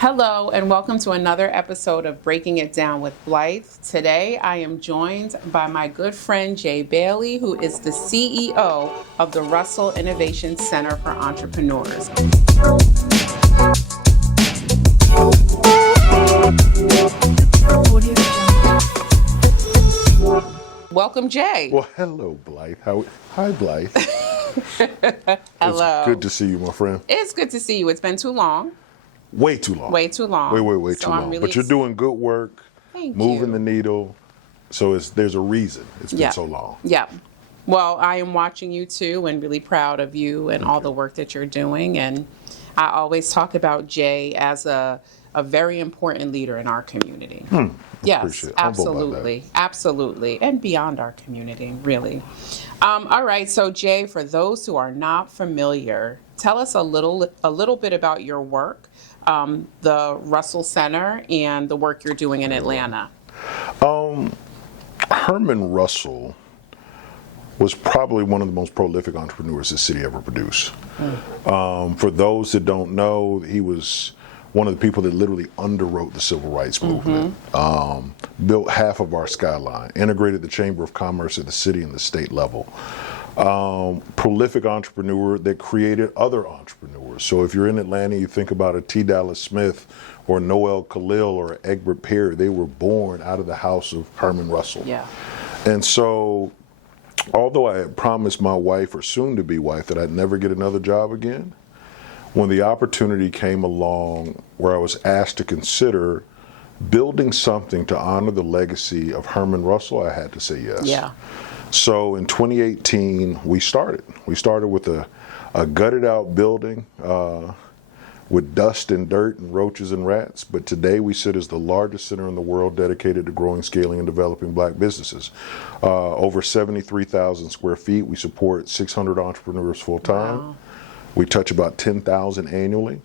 Hello, and welcome to another episode of Breaking It Down with Blythe. Today, I am joined by my good friend Jay Bailey, who is the CEO of the Russell Innovation Center for Entrepreneurs. Welcome, Jay. Well, hello, Blythe. Hi, Blythe. Hello. It's good to see you, my friend. It's good to see you. It's been too long. Way too long. Way too long. Way too long. But you're doing good work, moving the needle. So there's a reason it's been so long. Yeah. Well, I am watching you too and really proud of you and all the work that you're doing. And I always talk about Jay as a very important leader in our community. Yes, absolutely. Absolutely. And beyond our community, really. All right. So, Jay, for those who are not familiar, tell us a little bit about your work, the Russell Center, and the work you're doing in Atlanta. Herman Russell was probably one of the most prolific entrepreneurs the city ever produced. For those that don't know, he was one of the people that literally underwrote the civil rights movement, built half of our skyline, integrated the Chamber of Commerce at the city and the state level. Prolific entrepreneur that created other entrepreneurs. So if you're in Atlanta, you think about a T. Dallas Smith or Noel Khalil or Egbert Perry, they were born out of the house of Herman Russell. Yeah. And so, although I had promised my wife or soon-to-be wife that I'd never get another job again, when the opportunity came along where I was asked to consider building something to honor the legacy of Herman Russell, I had to say yes. Yeah. So in 2018, we started. We started with a gutted out building with dust and dirt and roaches and rats. But today we sit as the largest center in the world dedicated to growing, scaling, and developing black businesses. Over 73,000 square feet. We support 600 entrepreneurs full time. Wow. We touch about 10,000 annually.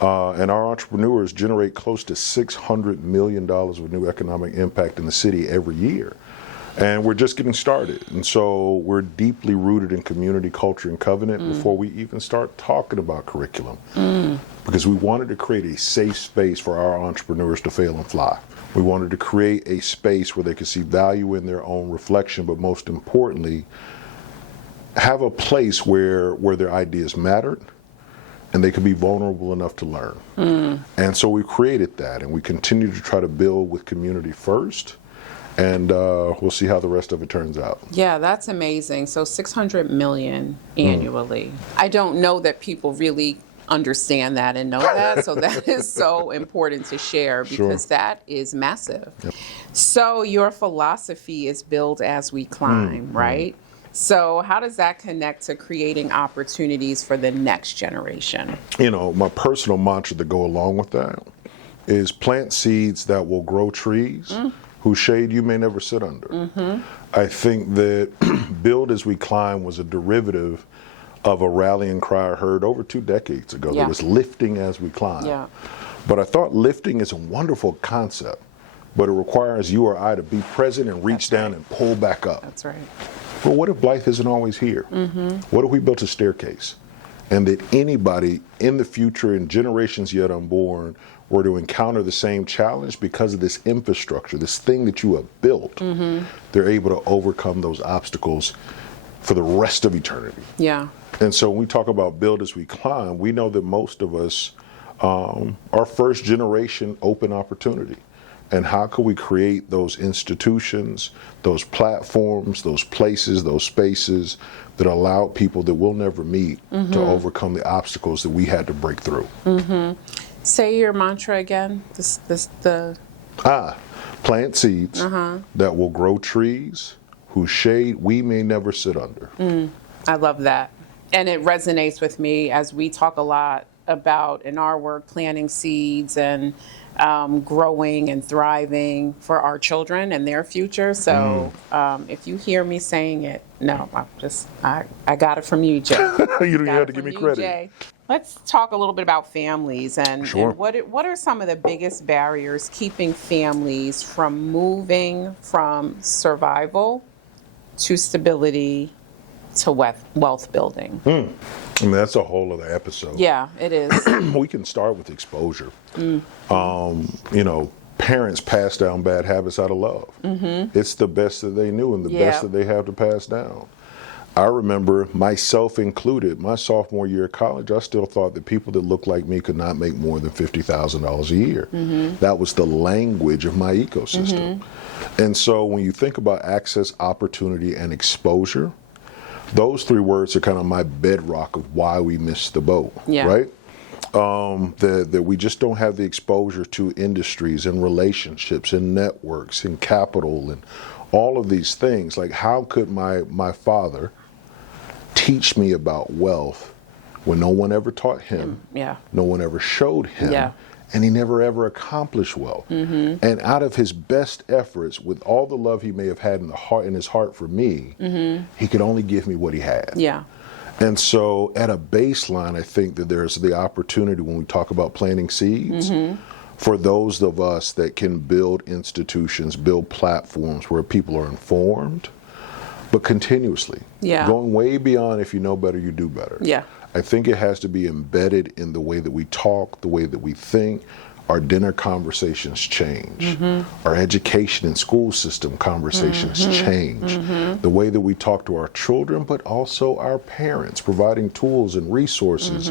And our entrepreneurs generate close to $600 million of new economic impact in the city every year. And we're just getting started. And so we're deeply rooted in community, culture, and covenant before we even start talking about curriculum. Because we wanted to create a safe space for our entrepreneurs to fail and fly. We wanted to create a space where they could see value in their own reflection, but most importantly, have a place where their ideas mattered and they could be vulnerable enough to learn. And so we created that, and we continue to try to build with community first. And we'll see how the rest of it turns out. Yeah, that's amazing. So 600 million annually. I don't know that people really understand that and know that. So that is so important to share because that is massive. Yep. So your philosophy is build as we climb, right? So how does that connect to creating opportunities for the next generation? You know, my personal mantra to go along with that is plant seeds that will grow trees whose shade you may never sit under. I think that build as we climb was a derivative of a rallying cry I heard over 2 decades ago. That was lifting as we climb. But I thought lifting is a wonderful concept, but it requires you or I to be present and reach down and pull back up. That's right. Well, what if Blythe isn't always here? What if we built a staircase and that anybody in the future, in generations yet unborn, were to encounter the same challenge because of this infrastructure, this thing that you have built, they're able to overcome those obstacles for the rest of eternity. Yeah. And so when we talk about build as we climb, we know that most of us are first generation open opportunity. And how can we create those institutions, those platforms, those places, those spaces that allow people that we'll never meet to overcome the obstacles that we had to break through? Say your mantra again. Plant seeds that will grow trees whose shade we may never sit under. I love that. And it resonates with me as we talk a lot about in our work planting seeds and growing and thriving for our children and their future. So if you hear me saying it, no, I got it from you, Jay. You don't have to give me credit. Jay. Let's talk a little bit about families and what are some of the biggest barriers keeping families from moving from survival to stability to wealth building. I mean, that's a whole other episode. Yeah, it is. We can start with exposure. Parents pass down bad habits out of love. It's the best that they knew and the best that they have to pass down. I remember, myself included, my sophomore year of college, I still thought that people that looked like me could not make more than $50,000 a year. That was the language of my ecosystem. And so when you think about access, opportunity, and exposure, those three words are kind of my bedrock of why we missed the boat, right? That we just don't have the exposure to industries and relationships and networks and capital and all of these things. Like, how could my father teach me about wealth when no one ever taught him, no one ever showed him, and he never ever accomplished wealth? And out of his best efforts, with all the love he may have had in his heart for me, he could only give me what he had. And so at a baseline, I think that there's the opportunity when we talk about planting seeds for those of us that can build institutions, build platforms where people are informed, but continuously. Going way beyond if you know better, you do better. I think it has to be embedded in the way that we talk, the way that we think. Our dinner conversations change. Our education and school system conversations change. The way that we talk to our children, but also our parents, providing tools and resources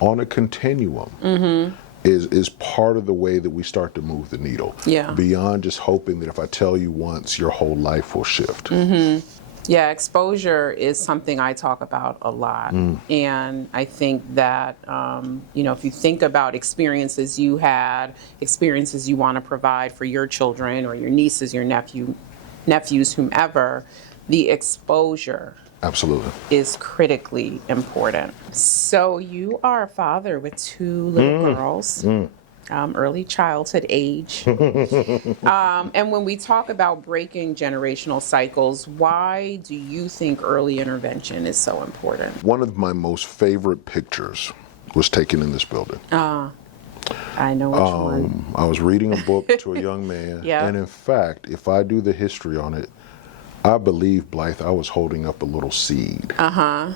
on a continuum is part of the way that we start to move the needle. Beyond just hoping that if I tell you once, your whole life will shift. Yeah, exposure is something I talk about a lot. And I think that, if you think about experiences you had, experiences you want to provide for your children or your nieces, your nephews, whomever, the exposure is critically important. So you are a father with two little girls. Early childhood age. And when we talk about breaking generational cycles, why do you think early intervention is so important? One of my most favorite pictures was taken in this building. I know which one. I was reading a book to a young man, and in fact, if I do the history on it, I believe, Blythe, I was holding up a little seed. And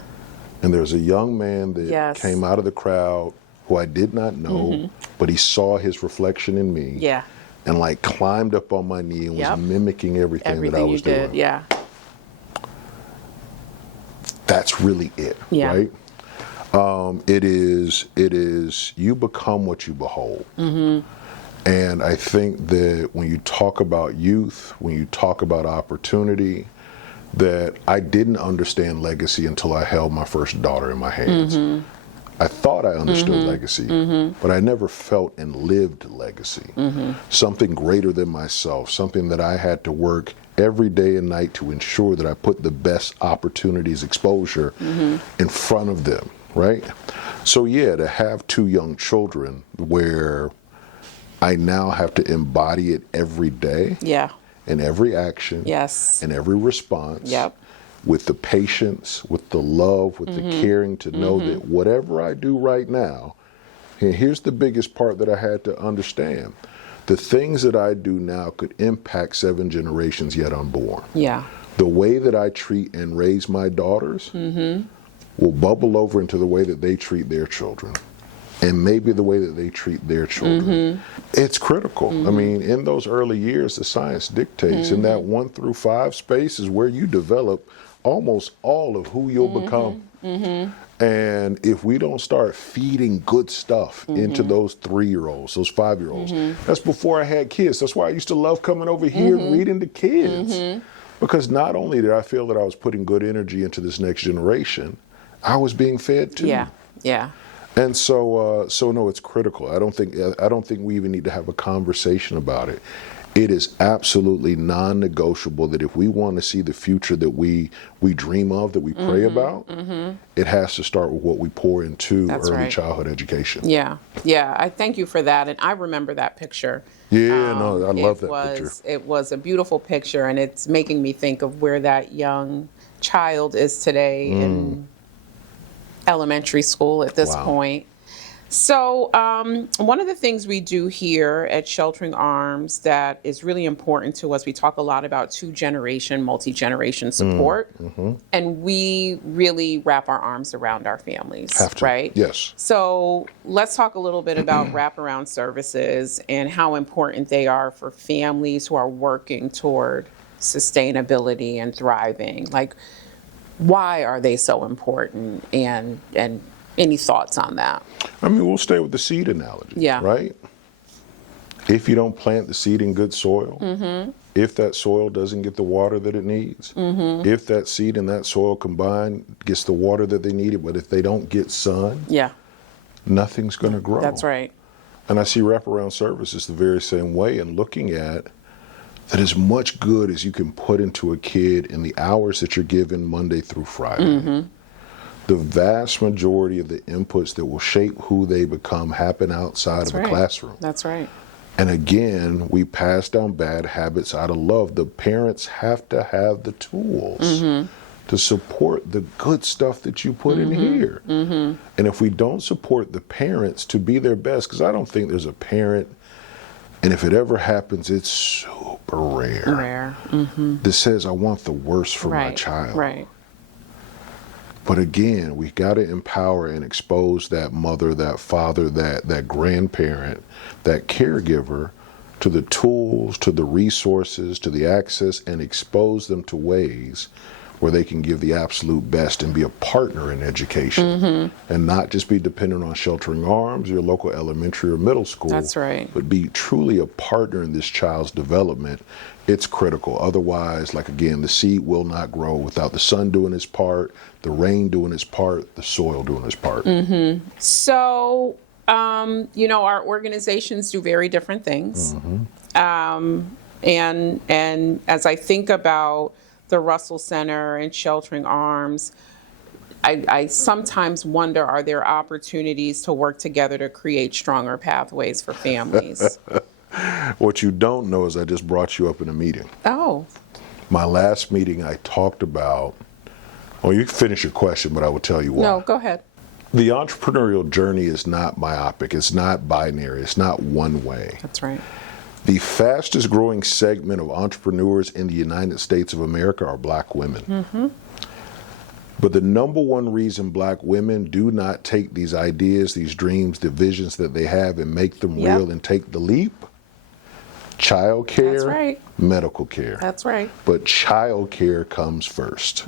there's a young man that came out of the crowd who I did not know, but he saw his reflection in me, and like climbed up on my knee and was mimicking everything that I was doing. That's really it, right? It is you become what you behold. And I think that when you talk about youth, when you talk about opportunity, that I didn't understand legacy until I held my first daughter in my hands. I thought I understood legacy, but I never felt and lived legacy. Something greater than myself, something that I had to work every day and night to ensure that I put the best opportunities, exposure in front of them, right? So to have two young children where I now have to embody it every day, in every action, in every response, with the patience, with the love, with the caring, to know that whatever I do right now, and here's the biggest part that I had to understand, the things that I do now could impact 7 generations yet unborn. The way that I treat and raise my daughters will bubble over into the way that they treat their children, and maybe the way that they treat their children. It's critical. I mean, in those early years, the science dictates in that 1 through 5 space is where you develop almost all of who you'll become. And if we don't start feeding good stuff into those 3-year-olds, those 5-year-olds, that's before I had kids. That's why I used to love coming over here and reading to kids. Because not only did I feel that I was putting good energy into this next generation, I was being fed too. And so no, it's critical. I don't think we even need to have a conversation about it. It is absolutely non-negotiable that if we want to see the future that we dream of, that we pray about, it has to start with what we pour into early childhood education. I thank you for that, and I remember that picture. I love that picture. It was a beautiful picture, and it's making me think of where that young child is today in elementary school at this point. So, one of the things we do here at Sheltering Arms that is really important to us, we talk a lot about two-generation, multi-generation support, and we really wrap our arms around our families, Have to. right? Yes. So, let's talk a little bit about wraparound services and how important they are for families who are working toward sustainability and thriving. Like, why are they so important, and any thoughts on that? I mean, we'll stay with the seed analogy, Yeah. right? If you don't plant the seed in good soil, if that soil doesn't get the water that it needs, if that seed and that soil combined gets the water that they need, but if they don't get sun, Yeah, nothing's going to grow. that's right. And I see wraparound services the very same way, and looking at that as much good as you can put into a kid in the hours that you're given Monday through Friday. The vast majority of the inputs that will shape who they become happen outside of a classroom. That's right. And again, we pass down bad habits out of love. The parents have to have the tools to support the good stuff that you put in here. And if we don't support the parents to be their best, because I don't think there's a parent, and if it ever happens, it's super rare, that says, I want the worst for my child. Right. But again, we got to empower and expose that mother, that father, that grandparent, that caregiver to the tools, to the resources, to the access, and expose them to ways where they can give the absolute best and be a partner in education and not just be dependent on Sheltering Arms, your local elementary or middle school. That's right. But be truly a partner in this child's development. It's critical. Otherwise, like again, the seed will not grow without the sun doing its part, the rain doing its part, the soil doing its part. So, our organizations do very different things. And as I think about the Russell Center and Sheltering Arms, I sometimes wonder, are there opportunities to work together to create stronger pathways for families? What you don't know is I just brought you up in a meeting. Oh, My last meeting, I talked about, well, you can finish your question, but I will tell you why. no, go ahead. The entrepreneurial journey is not myopic. It's not binary. It's not one way. That's right. The fastest growing segment of entrepreneurs in the United States of America are black women. But the number one reason black women do not take these ideas, these dreams, the visions that they have and make them real and take the leap, child care, That's right. medical care. That's right. But child care comes first.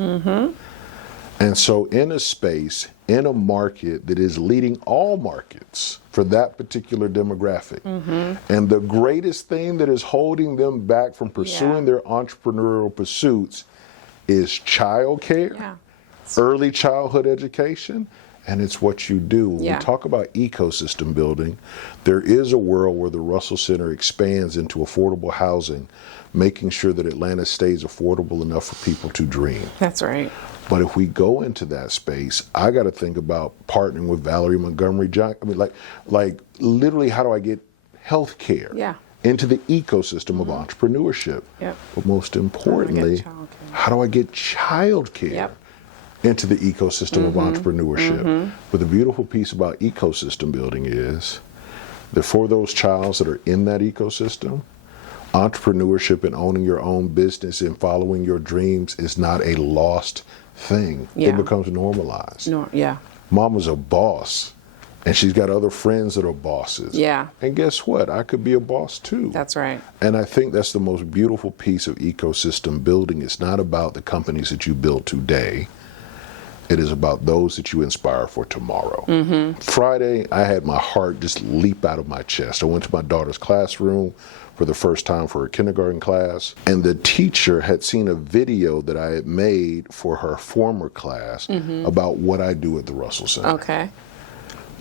And so in a space, in a market that is leading all markets for that particular demographic, and the greatest thing that is holding them back from pursuing their entrepreneurial pursuits is child care, early childhood education, and it's what you do. When we talk about ecosystem building, there is a world where the Russell Center expands into affordable housing, making sure that Atlanta stays affordable enough for people to dream. That's right. But if we go into that space, I got to think about partnering with Valerie Montgomery Johnson. I mean, like literally, how do I get health care into the ecosystem of entrepreneurship? But most importantly, how do I get child care into the ecosystem of entrepreneurship? But the beautiful piece about ecosystem building is that for those childs that are in that ecosystem, entrepreneurship and owning your own business and following your dreams is not a lost thing. It becomes normalized. Mama's a boss, and she's got other friends that are bosses. And guess what? I could be a boss too. That's right. And I think that's the most beautiful piece of ecosystem building. It's not about the companies that you build today. It is about those that you inspire for tomorrow. Friday, I had my heart just leap out of my chest. I went to my daughter's classroom for the first time for her kindergarten class, and the teacher had seen a video that I had made for her former class about what I do at the Russell Center.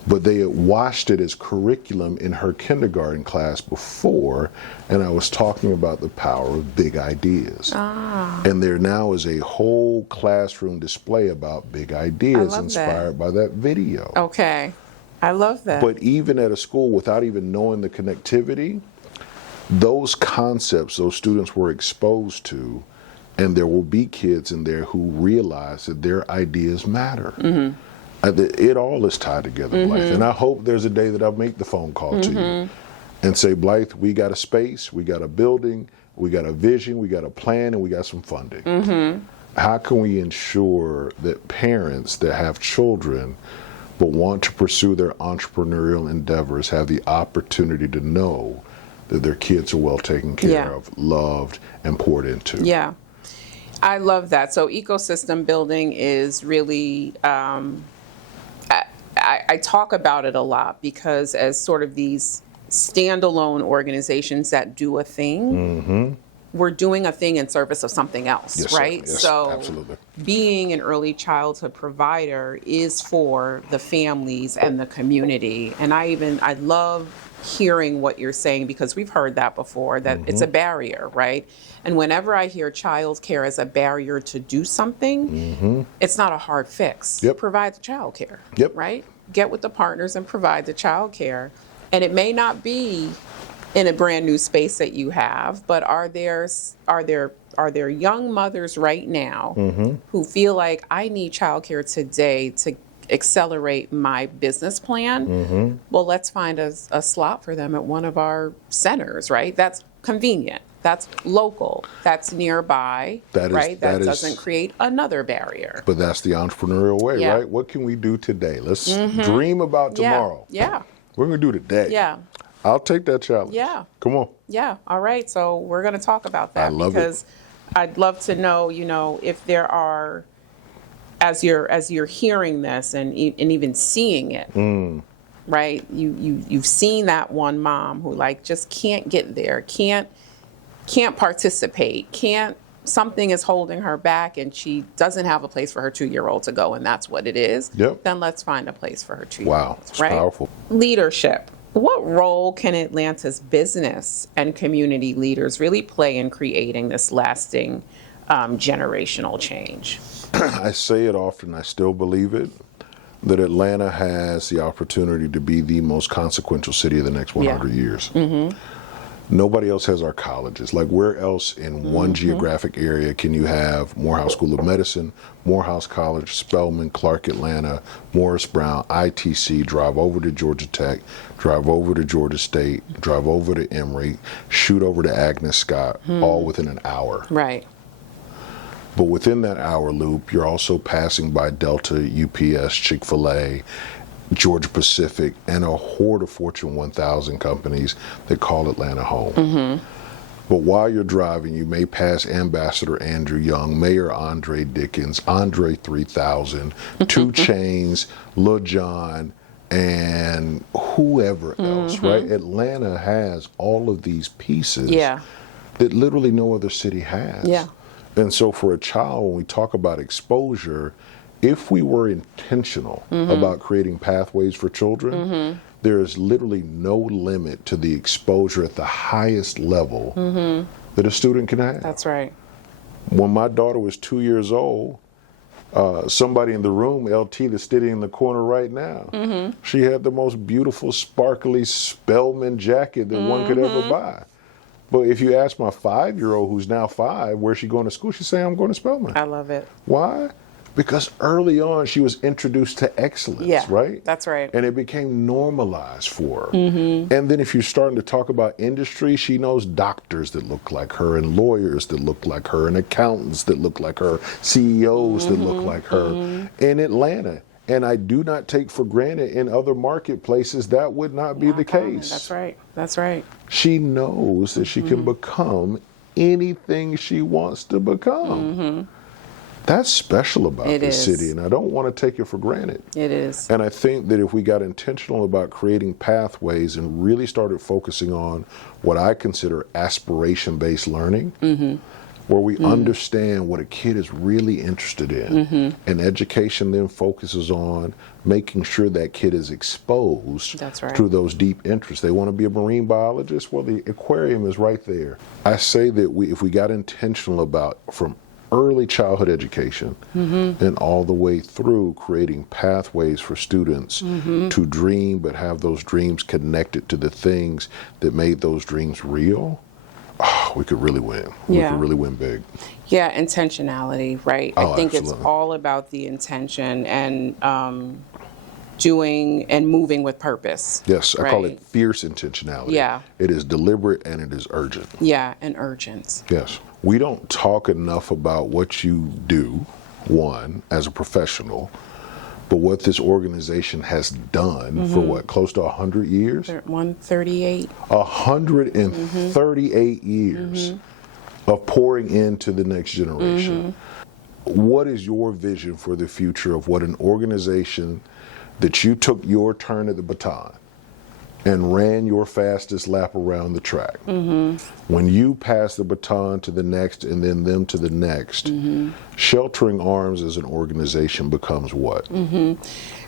But they had watched it as curriculum in her kindergarten class before, and I was talking about the power of big ideas. And there now is a whole classroom display about big ideas inspired by that video. I love that. But even at a school, without even knowing the connectivity, those concepts those students were exposed to, and there will be kids in there who realize that their ideas matter. It all is tied together, Blythe. And I hope there's a day that I make the phone call to you and say, Blythe, we got a space, we got a building, we got a vision, we got a plan, and we got some funding. How can we ensure that parents that have children but want to pursue their entrepreneurial endeavors have the opportunity to know that their kids are well taken care of, loved, and poured into? Yeah. I love that. So ecosystem building is really, I talk about it a lot because as sort of these standalone organizations that do a thing, we're doing a thing in service of something else, Yes, right? Yes, so absolutely. Being an early childhood provider is for the families and the community. And I love hearing what you're saying because we've heard that before, that it's a barrier, right? And whenever I hear childcare as a barrier to do something, it's not a hard fix. Provide the childcare, right? Get with the partners and provide the childcare. And it may not be in a brand new space that you have, but are there young mothers right now who feel like I need childcare today to accelerate my business plan? Well, let's find a slot for them at one of our centers, right? That's convenient. That's local. That's nearby, right? That doesn't create another barrier. But that's the entrepreneurial way, right? What can we do today? Let's dream about tomorrow. We're going to do today. I'll take that challenge. Come on. All right. So we're going to talk about that. I love because I'd love to know, if there are, as you're hearing this and even seeing it, right? You've seen that one mom who just can't get there, can't participate, something is holding her back and she doesn't have a place for her 2-year-old to go, and that's what it is. Then let's find a place for her 2-year-old. Wow, it's right? powerful. Leadership. What role can Atlanta's business and community leaders really play in creating this lasting generational change? I say it often, I still believe it, that Atlanta has the opportunity to be the most consequential city of the next 100 years. Nobody else has our colleges. Where else in one geographic area can you have Morehouse School of Medicine, Morehouse College, Spelman, Clark Atlanta, Morris Brown, ITC, drive over to Georgia Tech, drive over to Georgia State, drive over to Emory, shoot over to Agnes Scott, all within an hour. Right. But within that hour loop, you're also passing by Delta, UPS, Chick-fil-A, Georgia Pacific, and a horde of Fortune 1000 companies that call Atlanta home. But while you're driving, you may pass Ambassador Andrew Young, Mayor Andre Dickens, Andre 3000, 2 Chainz, Lil Jon, and whoever else, right? Atlanta has all of these pieces that literally no other city has. And so for a child, when we talk about exposure, if we were intentional about creating pathways for children, there is literally no limit to the exposure at the highest level that a student can have. That's right. When my daughter was 2 years old, somebody in the room, LT, that's sitting in the corner right now, she had the most beautiful, sparkly Spelman jacket that one could ever buy. But if you ask my 5-year-old, who's now 5, where's she going to school? She's saying, I'm going to Spelman. I love it. Why? Because early on, she was introduced to excellence, right? That's right. And it became normalized for her. And then if you're starting to talk about industry, she knows doctors that look like her, and lawyers that look like her, and accountants that look like her, CEOs that look like her in Atlanta. And I do not take for granted in other marketplaces that would not be the case. That's right. That's right. She knows that she can become anything she wants to become. That's special about this city, and I don't want to take it for granted. It is. And I think that if we got intentional about creating pathways and really started focusing on what I consider aspiration-based learning, where we understand what a kid is really interested in, and education then focuses on making sure that kid is exposed to those deep interests. They want to be a marine biologist? Well, the aquarium is right there. I say that if we got intentional about, from early childhood education and all the way through creating pathways for students to dream, but have those dreams connected to the things that made those dreams real, we could really win. We Yeah. could really win big. Yeah, intentionality, right? Oh, I think absolutely. it's all about the intention and doing and moving with purpose. Yes, I call right? it fierce intentionality. Yeah. It is deliberate and it is urgent. Yeah, and urgent. Yes. We don't talk enough about what you do, one, as a professional, but what this organization has done for what, close to 100 years? 138. 138 years of pouring into the next generation. What is your vision for the future of what an organization that you took your turn at the baton and ran your fastest lap around the track? When you pass the baton to the next and then them to the next, Sheltering Arms as an organization becomes what?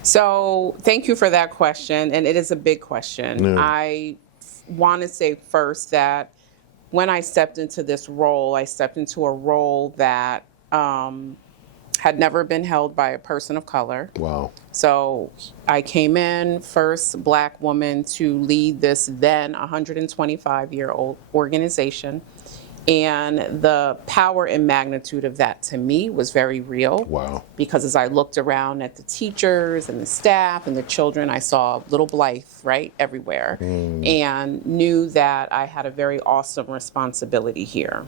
So thank you for that question, and it is a big question. Yeah. I want to say first that when I stepped into this role, I stepped into a role that had never been held by a person of color. Wow. So I came in first Black woman to lead this then 125-year-old organization. And the power and magnitude of that to me was very real. Wow. Because as I looked around at the teachers and the staff and the children, I saw little Blythe, right, everywhere. And knew that I had a very awesome responsibility here.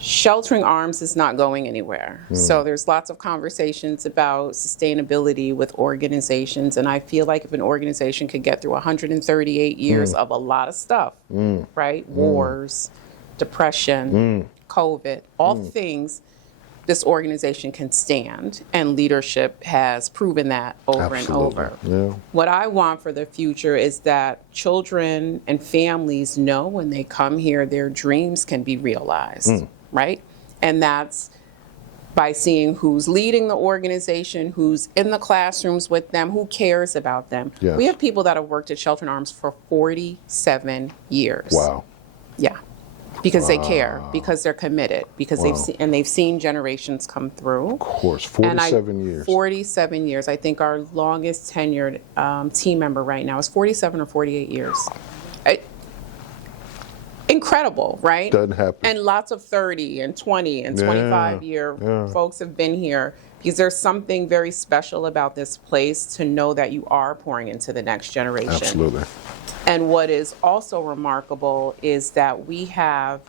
Sheltering Arms is not going anywhere. So there's lots of conversations about sustainability with organizations, and I feel like if an organization could get through 138 years of a lot of stuff, right? Wars, depression, COVID, all things, this organization can stand, and leadership has proven that over Absolutely. and over. Yeah. What I want for the future is that children and families know when they come here, their dreams can be realized, right? And that's by seeing who's leading the organization, who's in the classrooms with them, who cares about them. Yes. We have people that have worked at Sheltering Arms for 47 years. Wow. Yeah. Because they care, because they're committed, because they've seen generations come through. Of course, And 47 years. 47 years. I think our longest tenured team member right now is 47 or 48 years. Incredible, right? Doesn't happen. And lots of 30 and 20 and 25-year folks have been here because there's something very special about this place to know that you are pouring into the next generation. Absolutely. And what is also remarkable is that we have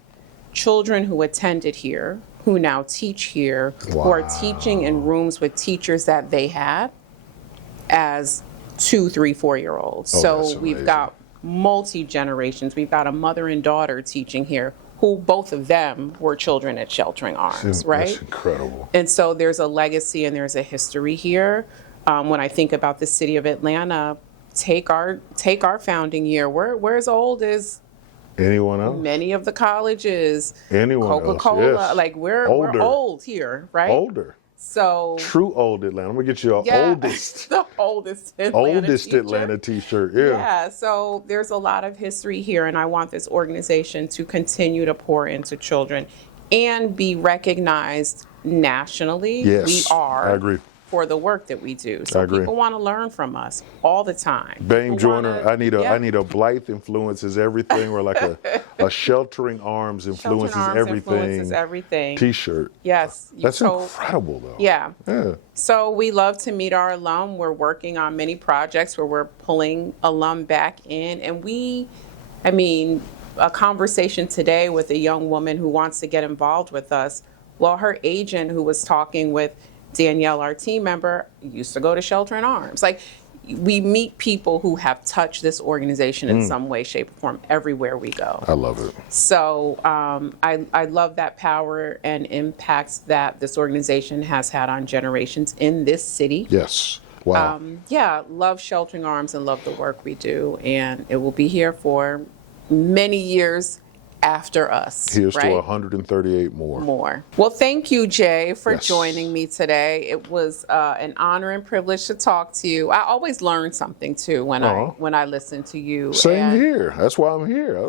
children who attended here, who now teach here, who are teaching in rooms with teachers that they had as 2, 3, 4-year-olds. Oh, So that's we've amazing. got multi-generations. We've got a mother and daughter teaching here, who both of them were children at Sheltering Arms, right? That's incredible. And so there's a legacy and there's a history here. When I think about the city of Atlanta, take our founding year. We're as old as Anyone else? many of the colleges. Anyone else, Coca-Cola, yes. like we're Older. old here, right? Older. So True old Atlanta. I'm going to get you an yeah, oldest. the oldest Atlanta teacher. Atlanta t-shirt. Yeah. Yeah, so there's a lot of history here, and I want this organization to continue to pour into children and be recognized nationally. Yes, We are. I agree. For the work that we do. So I agree. people want to learn from us all the time. Bame People Joyner, wanna- I need a Blythe influences everything, or like a Sheltering Arms influences Sheltering Arms everything. influences everything. T-shirt. Yes. That's so, incredible, though. Yeah. Yeah. So we love to meet our alum. We're working on many projects where we're pulling alum back in. And a conversation today with a young woman who wants to get involved with us. Well, her agent who was talking with Danielle, our team member, used to go to Sheltering Arms. Like, we meet people who have touched this organization in some way, shape, or form everywhere we go. I love it. So I love that power and impact that this organization has had on generations in this city. Yes. Wow. Love Sheltering Arms and love the work we do. And it will be here for many years after us. Here's right? to 138 more. Well, thank you, Jay, for Yes. joining me today. It was an honor and privilege to talk to you. I always learn something too when I listen to you. Same And here. That's why I'm here.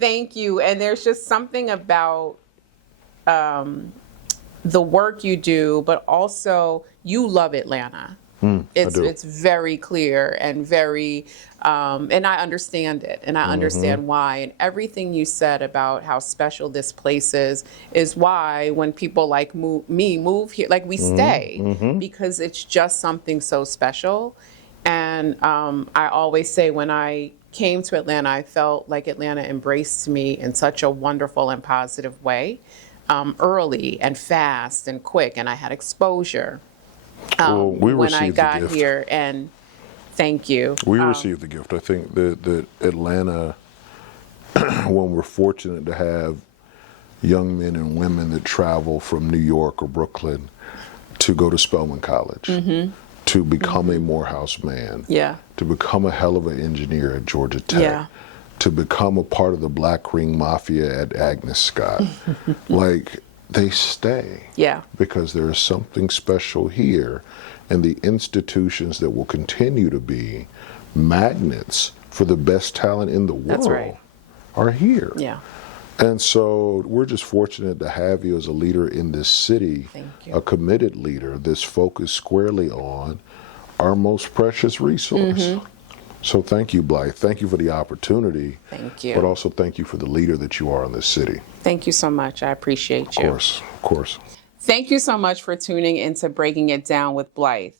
Thank you. And there's just something about the work you do, but also you love Atlanta. It's very clear and very, and I understand it, and I understand why. And everything you said about how special this place is why when people like me move here, like we stay, because it's just something so special. And I always say when I came to Atlanta, I felt like Atlanta embraced me in such a wonderful and positive way, early and fast and quick, and I had exposure. Well, we When I received the got gift. here, and thank you. We received the gift. I think that Atlanta, when we're fortunate to have young men and women that travel from New York or Brooklyn to go to Spelman College, to become a Morehouse man, Yeah. to become a hell of an engineer at Georgia Tech, Yeah. to become a part of the Black Ring Mafia at Agnes Scott. Like, they stay. Yeah. Because there is something special here, and the institutions that will continue to be magnets for the best talent in the world That's right. are here. Yeah. And so we're just fortunate to have you as a leader in this city, Thank you. a committed leader that's focused squarely on our most precious resource. So thank you, Blythe. Thank you for the opportunity. Thank you. But also thank you for the leader that you are in this city. Thank you so much. I appreciate you. Of course. Thank you so much for tuning into Breaking It Down with Blythe.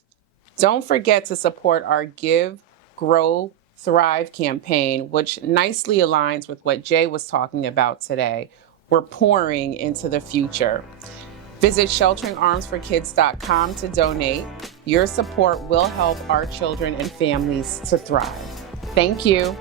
Don't forget to support our Give, Grow, Thrive campaign, which nicely aligns with what Jay was talking about today. We're pouring into the future. Visit shelteringarmsforkids.com to donate. Your support will help our children and families to thrive. Thank you.